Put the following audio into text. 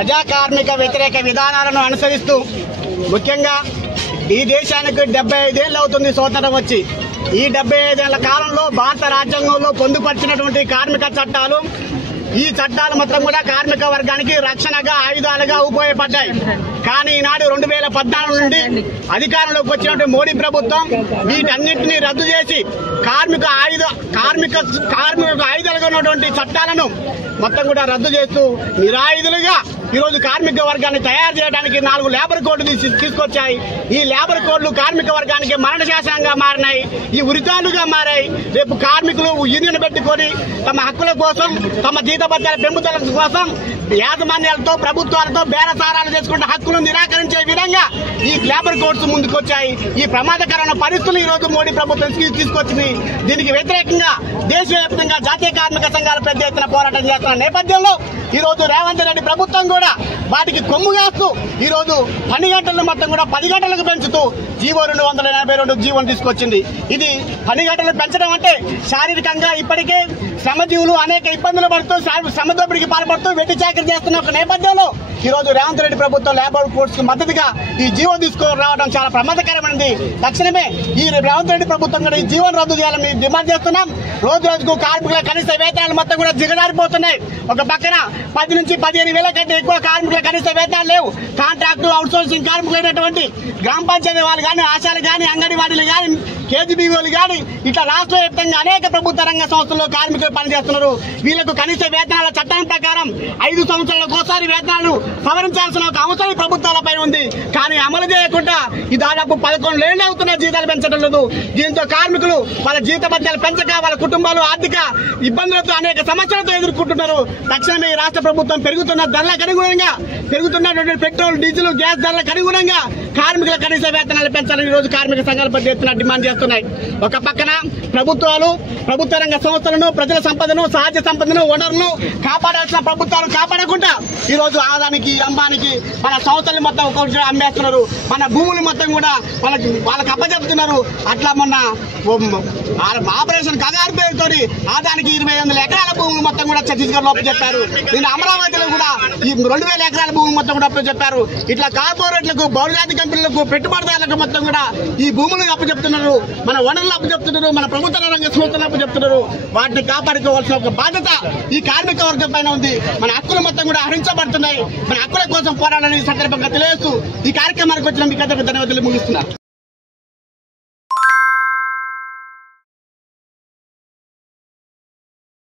ప్రజా కార్మిక వ్యతిరేక విధానాలను అనుసరిస్తూ ముఖ్యంగా ఈ దేశానికి 75 ఏళ్ళు అవుతుంది స్వాతంత్రం వచ్చి. ఈ 75 ఏళ్ల కాలంలో భారత రాజ్యాంగంలో పొందుపరిచినటువంటి కార్మిక చట్టాలు, ఈ చట్టాలు మొత్తం కూడా కార్మిక వర్గానికి రక్షణగా, ఆయుధాలుగా ఉపయోగపడ్డాయి. కానీ ఈనాడు 2014 నుండి అధికారంలోకి వచ్చినటువంటి మోడీ ప్రభుత్వం వీటన్నింటినీ రద్దు చేసి కార్మిక ఆయుధాలుగా ఉన్నటువంటి చట్టాలను మొత్తం కూడా రద్దు చేస్తూ నిరాయుధులుగా ఈరోజు కార్మిక వర్గాన్ని తయారు చేయడానికి 4 లేబర్ కోడ్లు తీసుకొచ్చాయి. ఈ లేబర్ కోడ్లు కార్మిక వర్గానికి మరణ శాసనంగా మారినాయి, ఈ ఉరితాళ్లుగా మారాయి. రేపు కార్మికులు యూనియన్ పెట్టుకొని తమ హక్కుల కోసం, తమ జీతభత్యాల పెంపుదల కోసం యాజమాన్యాలతో, ప్రభుత్వాలతో బేరసారాలు చేసుకుంటే హక్కులను నిరాకరించే విధంగా ఈ లేబర్ కోడ్స్ ముందుకొచ్చాయి. ఈ ప్రమాదకరమైన పరిస్థితులు ఈ రోజు మోడీ ప్రభుత్వం తీసుకొచ్చింది. దీనికి వ్యతిరేకంగా దేశవ్యాప్తంగా జాతీయ కార్మిక సంఘాలు పెద్ద ఎత్తున పోరాటం చేస్తున్న నేపథ్యంలో ఈ రోజు రేవంత్ రెడ్డి ప్రభుత్వం కూడా వాటికి కొమ్ము కాస్తూ ఈ రోజు పని గంటలను మొత్తం కూడా 10 గంటలకు పెంచుతూ జీవో 282 జీవోను తీసుకొచ్చింది. ఇది పని గంటలు పెంచడం అంటే శారీరకంగా ఇప్పటికే శ్రమజీవులు అనేక ఇబ్బందులు పడుతూ, శ్రమ దోపిడీకి పాల్పడుతూ వెట్టి చాకరీ చేస్తున్న ఒక నేపథ్యంలో ఈ రోజు రేవంత్ రెడ్డి ప్రభుత్వం లేబర్ కోడ్స్ కు మద్దతుగా ఈ జీవో తీసుకొని రావడం చాలా ప్రమాదకరమైనది. తక్షణమే ఈ రేవంత్ రెడ్డి ప్రభుత్వం కూడా ఈ జీవోను రద్దు చేయాలని డిమాండ్ చేస్తున్నాం. రోజు రోజుకు కార్మికుల కనీస వేతనాలు మొత్తం కూడా దిగజారిపోతున్నాయి. ఒక పక్కన 10 నుంచి 15 వేల కంటే ఎక్కువ కార్మికుల కనీస వేతనాలు లేవు. కాంట్రాక్టు, అవుట్ సోర్సింగ్ కార్మికులైనటువంటి గ్రామ పంచాయతీ వాళ్ళు కానీ, ఆశాలు కానీ, అంగన్వాడీలు కానీ, కేజీబీఓలు కానీ ఇట్లా రాష్ట్ర వ్యాప్తంగా అనేక ప్రభుత్వ రంగ సంస్థల్లో కార్మికులు పనిచేస్తున్నారు. వీళ్లకు కనీస వేతనాల చట్టం ప్రకారం 5 సంవత్సరాలకు ఒకసారి వేతనాలు సవరించాల్సిన ఒక అవసరం ప్రభుత్వాలపై ఉంది. కానీ అమలు చేయకుండా ఈ దాదాపు 11 ఏళ్లు అవుతున్న జీతాలు పెంచడం లేదు. దీంతో కార్మికులు వాళ్ళ జీతభత్యాలు పెంచక వాళ్ళ కుటుంబాలు ఆర్థిక ఇబ్బందులతో అనేక సమస్యలతో ఎదుర్కొంటున్నారు. తక్షణమే ఈ రాష్ట్ర ప్రభుత్వం పెరుగుతున్న ధరలకు అనుగుణంగా, పెరుగుతున్నటువంటి పెట్రోల్, డీజిల్, గ్యాస్ ధరలకు అనుగుణంగా కార్మికుల కనీస వేతనాలు పెంచాలని ఈ రోజు కార్మిక సంఘాలు పెద్ద ఎత్తున డిమాండ్ చేస్తున్నాయి. ఒక పక్కన ప్రభుత్వాలు, ప్రభుత్వ రంగ సంస్థలను, ప్రజల సంపదను, సహజ సంపదను, వనరులను కాపాడాల్సిన ప్రభుత్వాలు కాపాడకుండా ఈ రోజు ఆదానికి, అంబానికి మన సంస్థలు మొత్తం ఒక అమ్మేస్తున్నారు. మన భూములు మొత్తం కూడా వాళ్ళకి అప్పచెప్తున్నారు. అట్లా మొన్న ఆపరేషన్ కగారు పేరుతో ఆదానికి 28,000 ఎకరాల భూములు మొత్తం కూడా ఛత్తీస్గఢ్ లో చెప్పారు. దీని అమరావతిలో కూడా ఈ 2,000 ఎకరాల భూములు మొత్తం కూడా చెప్పారు. ఇట్లా కార్పొరేట్లకు, బహుళజాతి కంపెనీలకు, పెట్టుబడిదారులకు మొత్తం కూడా ఈ భూములు అప్పచెప్తున్నారు. మన వనరులు అప్పచెప్తున్నారు, మన ప్రభుత్వ రంగ సంస్థలు అప్పచెప్తున్నారు. వాటిని కాపాడుకోవాల్సిన ఒక బాధ్యత ఈ కార్మిక వర్గం పైన ఉంది. మన హక్కులు మొత్తం కూడా హరించబడుతున్నాయి. మన హక్కుల కోసం పోరాడాలని సందర్భంగా తెలియజేస్తూ ఈ కార్యక్రమానికి వచ్చిన మీకు ధన్యవాదాలు ముగిస్తున్నారు.